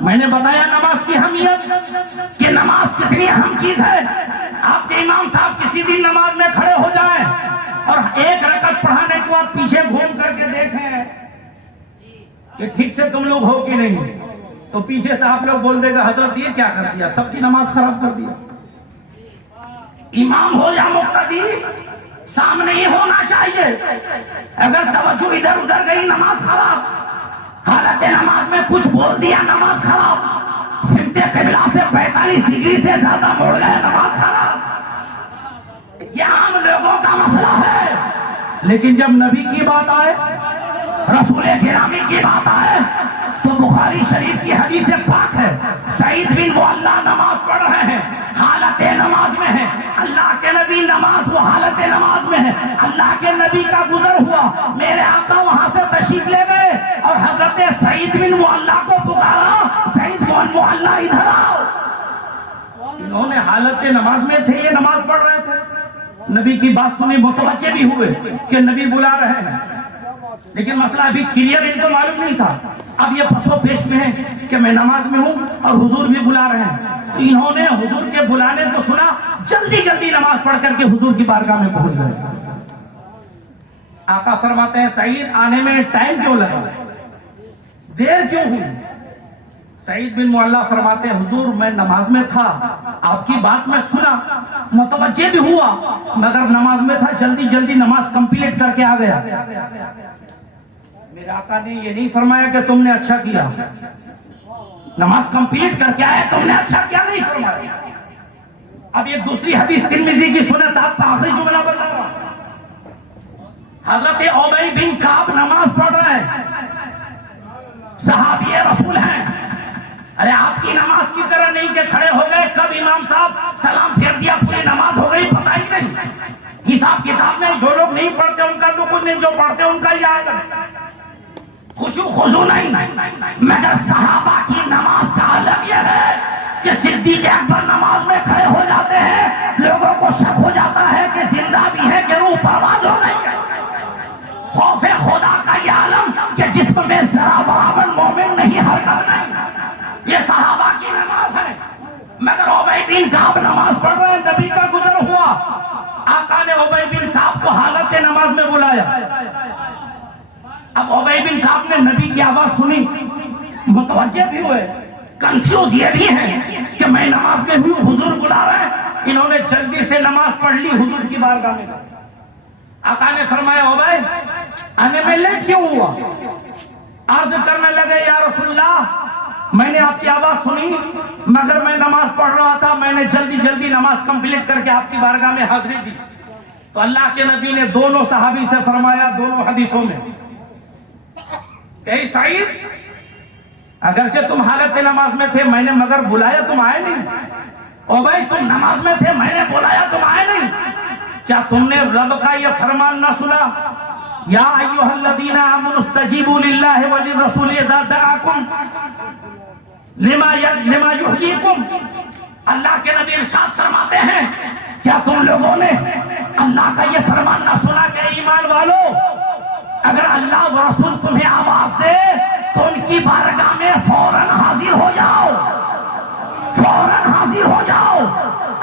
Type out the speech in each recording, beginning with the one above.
میں نے بتایا نماز کی اہمیت کہ نماز کتنی اہم چیز ہے. آپ کے امام صاحب کسی دن نماز میں کھڑے ہو جائیں اور ایک رکعت پڑھانے کے بعد پیچھے گھوم کر کے دیکھیں کہ ٹھیک سے تم لوگ ہو کہ نہیں, تو پیچھے سے آپ لوگ بول دے گا حضرت یہ کیا کر دیا, سب کی نماز خراب کر دیا. امام ہو یا مقتدی سامنے ہی ہونا چاہیے. اگر توجہ ادھر ادھر گئی نماز خراب, حالت نماز میں کچھ بول دیا نماز خراب, سمت قبلہ سے 45 ڈگری سے زیادہ موڑ گئے نماز خراب. یہ عام لوگوں کا مسئلہ ہے. لیکن جب نبی کی بات آئے, رسول گرامی کی بات آئے, تو بخاری شریف کی حدیث پاک ہے, سعید بن معلّہ نماز پڑھ رہے ہیں, حالت نماز میں ہے. اللہ کے نبی نماز وہ حالت نماز میں ہے. اللہ کے نبی کا گزر ہوا, میرے آقا وہاں سے تشریف لے گئے اور حضرت سعید بن معلّہ کو پکارا, سعید بن معلّہ ادھر آؤ. انہوں نے حالت نماز میں تھے, یہ نماز پڑھ رہے تھے. نبی کی بات سنی, متوجہ بھی ہوئے کہ نبی بلا رہے ہیں, لیکن مسئلہ ابھی کلیئر ان کو معلوم نہیں تھا. اب یہ پس و پیش میں ہے کہ میں نماز میں ہوں اور حضور بھی بلا رہے ہیں. تو انہوں نے حضور کے بلانے کو سنا, جلدی جلدی نماز پڑھ کر کے حضور کی بارگاہ میں پہنچ گئے. آقا فرماتے ہیں سعید آنے میں ٹائم کیوں لگا, دیر کیوں ہوئی؟ سعید بن معلّہ فرماتے ہیں حضور میں نماز میں تھا, آپ کی بات میں سنا, متوجہ بھی ہوا, مگر نماز میں تھا, جلدی جلدی نماز کمپلیٹ کر کے آ گیا. میرے آقا نے یہ نہیں فرمایا کہ تم نے اچھا کیا, نماز کمپلیٹ کر کے آئے, تم نے اچھا کیا نہیں فرمایا. اب یہ دوسری حدیث ترمذی کی سنت, آپ کا آخری جملہ بتا رہا ہوں. حضرت ابی بن کعب نماز پڑھ رہے ہیں, صحابی رسول ہیں. ارے آپ کی نماز کی طرح نہیں کہ کھڑے ہو گئے, کب امام صاحب سلام پھیر دیا پوری نماز ہو گئی, پتہ ہی نہیں. حساب کتاب میں جو لوگ نہیں پڑھتے ان کا تو کچھ نہیں, جو پڑھتے ان کا ہی آئے. خشوع خضوع نہیں, مگر صحابہ کی نماز کا عالم یہ ہے کہ صدیق اکبر نماز میں کھڑے ہو جاتے ہیں, لوگوں کو شک ہو جاتا ہے کہ زندہ بھی ہے کہ روح پرواز ہو گئی ہے. خوف خدا کا یہ عالم کہ جسم میں ذرا برابر مومن نہیں, حرکت نہیں. یہ صحابہ کی نماز ہے. مگر ابی بن کعب نماز پڑھ رہے ہیں, نبی کا گزر ہوا, آقا نے ابی بن کعب کو حالت نماز میں بلایا. اب ابی بن کعب نے نبی کی آواز سنی, متوجہ بھی ہوئے, کنفیوز یہ بھی ہے کہ میں نماز میں ہوں, حضور بلا رہے ہیں. انہوں نے جلدی سے نماز پڑھ لی حضور کی بارگاہ میں. آقا نے فرمایا ابی آنے میں لیٹ کیوں ہوا؟ عرض کرنے لگے یا رسول اللہ میں نے آپ کی آواز سنی, مگر میں نماز پڑھ رہا تھا, میں نے جلدی جلدی نماز کمپلیٹ کر کے آپ کی بارگاہ میں حاضری دی. تو اللہ کے نبی نے دونوں صحابی سے فرمایا دونوں حدیثوں میں کہ سعید اگرچہ تم حالت نماز میں تھے, میں نے مگر بلایا تم آئے نہیں. او بھائی تم نماز میں تھے, میں نے بلایا تم آئے نہیں. کیا تم نے رب کا یہ فرمان نہ سنا, یا ایھا الذین آمنوا استجیبوا للہ وللرسول اذا دعاکم لما یحییکم. اللہ کے نبی ارشاد فرماتے ہیں کیا تم لوگوں نے اللہ کا یہ فرمان نہ سنا کہ ایمان والو اگر اللہ و رسول تمہیں آواز دے تو ان کی بارگاہ میں فوراً حاضر ہو جاؤ, فوراً حاضر ہو جاؤ.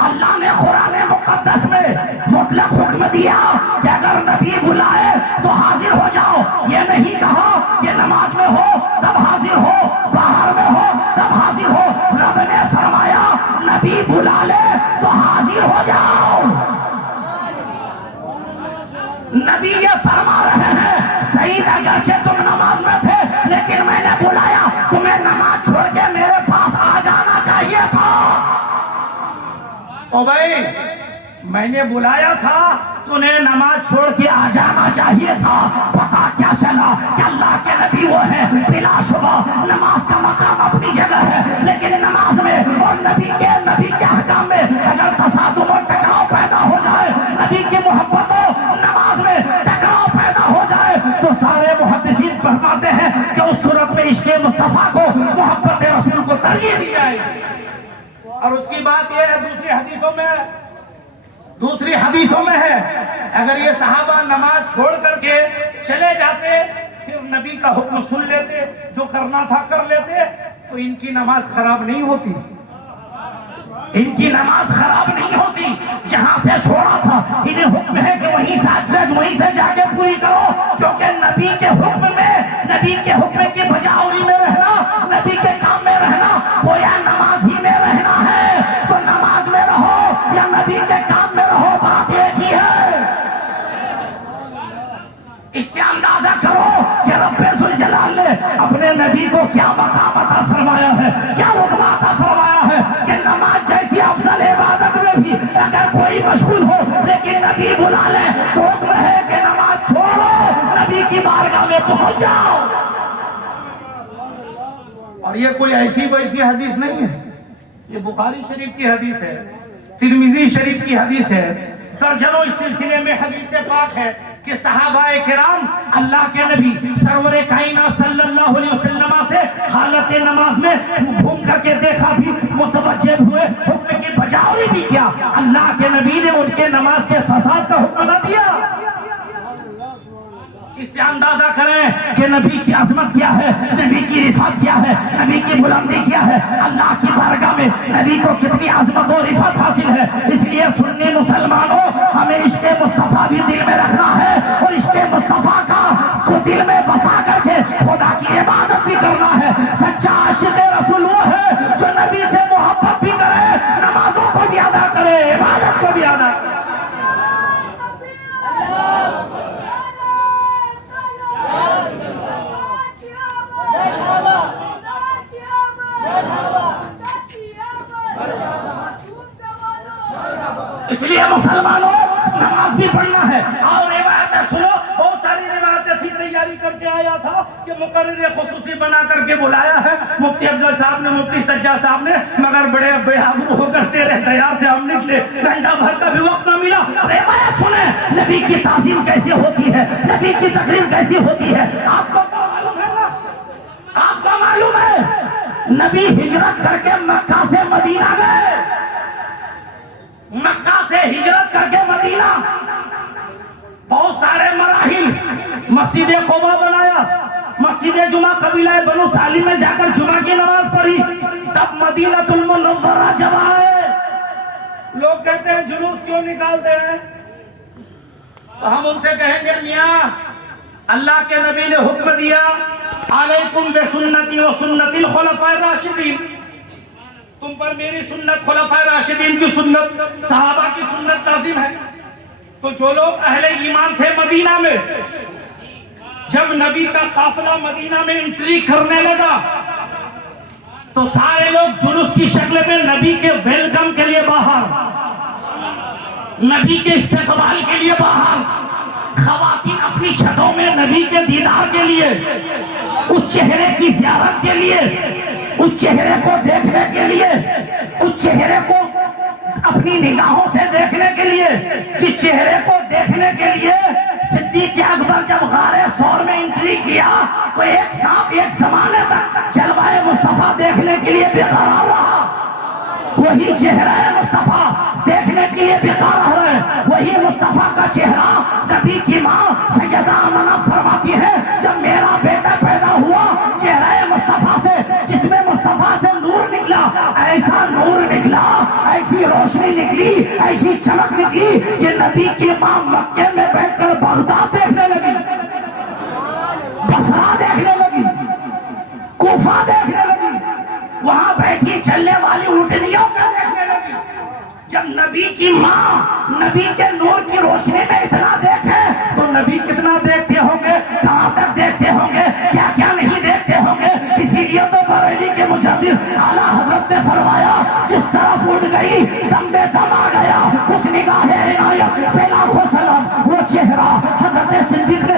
اللہ نے قرآن مقدس میں مطلق حکم دیا کہ اگر نبی بلائے تو حاضر ہو جاؤ. یہ نہیں کہا کہ نماز میں ہو تب حاضر ہو, باہر میں ہو تب حاضر ہو. رب نے فرمایا نبی بلا لے تو حاضر ہو جاؤ. نبی یہ فرما رہے ہیں سعید اگرچہ تم نماز میں تھے لیکن میں نے بلایا, تمہیں نماز چھوڑ کے میرے پاس آ جانا چاہیے تھا. او بھائی میں نے بلایا تھا, تمہیں نماز چھوڑ کے آ جانا چاہیے تھا. پتا کیا چلا کہ اللہ کے نبی وہ ہے, بلا شبہ نماز کا مقام اپنی جگہ ہے, لیکن نماز میں اور نبی کے احکام میں اگر تصادم اور ٹکراؤ پیدا ہو جائے, نبی کی محبت ہو نماز میں ٹکراؤ پیدا ہو جائے, تو سارے محدثین فرماتے ہیں کہ اس صورت میں عشق مصطفیٰ کو, محبت رسول کو ترجیح دی جائے. اور اس کی بات یہ ہے دوسری حدیثوں میں ہے اگر یہ صحابہ نماز چھوڑ کر کے چلے جاتے, پھر نبی کا حکم سن لیتے, جو کرنا تھا کر لیتے, تو ان کی نماز خراب نہیں ہوتی، ان کی نماز خراب نہیں ہوتی، جہاں سے چھوڑا تھا انہیں حکم ہے کہ وہیں سے جا کے پوری کرو، کیونکہ نبی کے حکم میں، نبی کے حکم کی بجاوری میں رہنا، نبی کے کام میں رہنا، وہ یا نماز ہی میں رہنا ہے تو نماز میں رہو یا نبی کے کام میں رہو، بات ایک ہی ہے۔ اس سے اندازہ کرو کہ رب ذوالجلال نے اپنے نبی کو کیا مقام عطا فرمایا ہے، کیا رتبہ عطا فرمایا ہے کہ نماز جیسی افضل عبادت میں بھی اگر کوئی مشغول ہو لیکن نبی بلا لے تو حکم ہے کہ نماز چھوڑو، نبی کی بارگاہ میں پہنچ جاؤ۔ اور یہ کوئی ایسی ویسی حدیث نہیں ہے، یہ بخاری شریف کی حدیث ہے، ترمذی شریف کی حدیث ہے، درجنوں اس سلسلے میں حدیث پاک ہے کہ صحابہ کرام اللہ کے نبی سرور کائنات صلی اللہ علیہ وسلم سے حالت نماز میں گھوم کر کے دیکھا بھی، متوجہ ہوئے، حکم کی بجاوری بھی کیا، اللہ کے نبی نے ان کے نماز کے فساد کا حکم نہ دیا۔ اس سے اندازہ کریں کہ نبی کی عظمت کیا ہے، نبی کی رفعت کیا ہے، نبی کی بلندی کیا ہے، اللہ کی بارگاہ میں نبی کو کتنی عظمت و رفعت حاصل ہے۔ اس لیے سنی مسلمانوں ہمیں عشق مصطفیٰ بھی دل میں رکھنا ہے اور عشق مصطفیٰ کو دل میں بسا کر کے خدا کی عبادت بھی کرنا ہے۔ سچا عاشق رسول وہ ہے جو نبی سے محبت بھی کرے، نمازوں کو بھی ادا کرے، عبادت کو بھی ادا کرے۔ اس لیے مسلمانوں نماز بھی پڑھنا ہے۔ اور روایتیں سنو، بہت ساری روایتیں تھی، تیاری کر کے آیا تھا کہ مقرر خصوصی بنا کر کے بلایا ہے مفتی افضل صاحب نے، مفتی سجاد صاحب نے، مگر بڑے بے آبرو ہو کر تیرے تیار سے ہم نکلے، گھنٹہ بھر کا بھی وقت نہ ملا۔ روایت سنیں نبی کی تعظیم کیسے ہوتی ہے، نبی کی تقریم کیسی ہوتی ہے۔ آپ کو معلوم ہے، آپ کو معلوم ہے نبی ہجرت کر کے مکہ سے مدینہ گئے، مکہ سے ہجرت کر کے مدینہ، بہت سارے مراحل، مسجد قباء بنایا، مسجد جمعہ قبیلہ بنو سالم میں جا کر جمعہ کی نماز پڑھی، تب مدینہ المنورہ جب آئے۔ لوگ کہتے ہیں جلوس کیوں نکالتے ہیں، تو ہم ان سے کہیں گے میاں اللہ کے نبی نے حکم دیا علیکم بسنتی و سنت الخلفاء الراشدین، تم پر میری سنت، خلفاء راشدین کی سنت، صحابہ کی سنت لازم ہے۔ تو جو لوگ اہل ایمان تھے مدینہ میں، جب نبی کا قافلہ مدینہ میں انٹری کرنے لگا تو سارے لوگ جلوس کی شکل میں نبی کے ویلکم کے لیے باہر، نبی کے استقبال کے لیے باہر، خواتین اپنی چھتوں میں نبی کے دیدار کے لیے، اس چہرے کی زیارت کے لیے، اس چہرے کو دیکھنے کے لیے، اس چہرے کو اپنی نگاہوں سے دیکھنے کے لیے، جس چہرے کو دیکھنے کے لیے صدیق اکبر جب غار ثور میں انٹری کیا تو ایک زمانے تک جلوہ مصطفیٰ دیکھنے کے لیے بےقرار رہا، وہی چہرہ مصطفیٰ دیکھنے کے لیے بےقرار ہے، وہی مصطفیٰ کا چہرہ۔ نبی کی ماں سیدہ آمنہ فرماتی ہے جب میرا بیٹا پیدا ہوا چہرہ مصطفیٰ سے، جس میں مصطفیٰ سے نور نکلا، ایسا نور نکلا، ایسی روشنی نکلی، ایسی چمک نکلی کہ نبی کی ماں مکے میں بیٹھ کر بغداد دیکھنے لگی، بصرہ دیکھنے لگی، کوفہ دیکھنے لگی، وہاں بیٹھی چلنے والی اونٹنیوں کو دیکھنے لگی۔ جب نبی کی ماں نبی کے نور کی روشنی میں اتنا دیکھے تو نبی کتنا دیکھتے ہوں گے، کہاں تک دیکھتے ہوں گے، کیا کیا نہیں دیکھتے ہوں گے۔ اسی لیے تو بریلی کے مجدد اعلیٰ حضرت نے فرمایا جس طرف اٹھ گئی دم بے دم آ گیا، اس نگاہ عنایت پہ لاکھوں سلام، وہ چہرہ حضرت صدیق نے